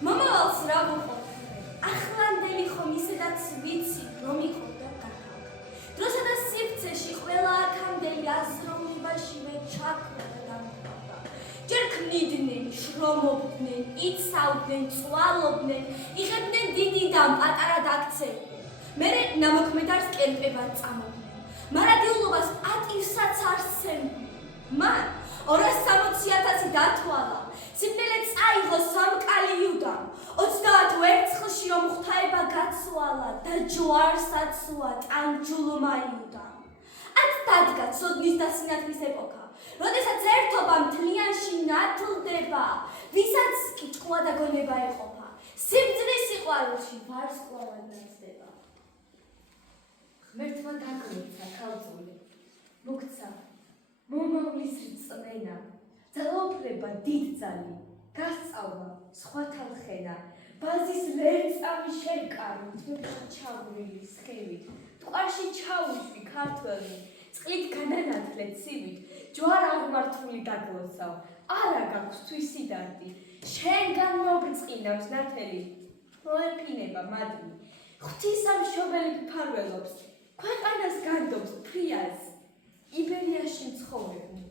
მომავალს რა ვუყოთ? ახლანდელი ხომ ისედაც ვიცი, რომ იყო და გათავდა. დროსა და სივრცეში ყველა აქამდელი აზროვნებაშივე ჩაქრა და დამთავრდა. ჯერ ქმნიდნენ, შრომობდნენ, იცავდნენ, წვალობდნენ, იღებდნენ დიდიდან პატარა დაქცევები. მერე ნამოქმედარს კერპებად წამოდნენ. მარადილობას პატივსაც არ სცემდნენ. მან 260,000 დათვალა. სიმდელე წაიღო სამკალიუდან. 30 ვერცხლში რომ ღვთაება გაცვალა და ჯვარსაც ტანჯულმა იუდან. ათ დადგა ცოდნის და სინათლის ეპოქა, როდესაც ერთობა მთლიანში ნათლდება, ვისაც კი ჭკუა და გონება ეყოფა, სიმძრის სიყვარულში ვარსკვლავად ნაცდება. ღმერთმა დაგვეცა ქალწული, მოგცა მომავლის რწმენა, ძალაუფლება დიდძალი, გასწავლა სხვათა ლხენა, ბაზის ლერწამი შევკარო, თვეში ჩავრილი სხივით, ტყვარში ჩაუშვი ქართველი, წყლით განანათლე ცივით, ჯვარ აღმართული დაგლოცავ, არა გაქვს თვისი დარდი, შენგან მოგწყინავს ნათელი, მოეფინება მადლი, ღვთისამშობელი გფარველობს, ქვეყანას განდობს ფრიას, იბერიაში მცხოვრები.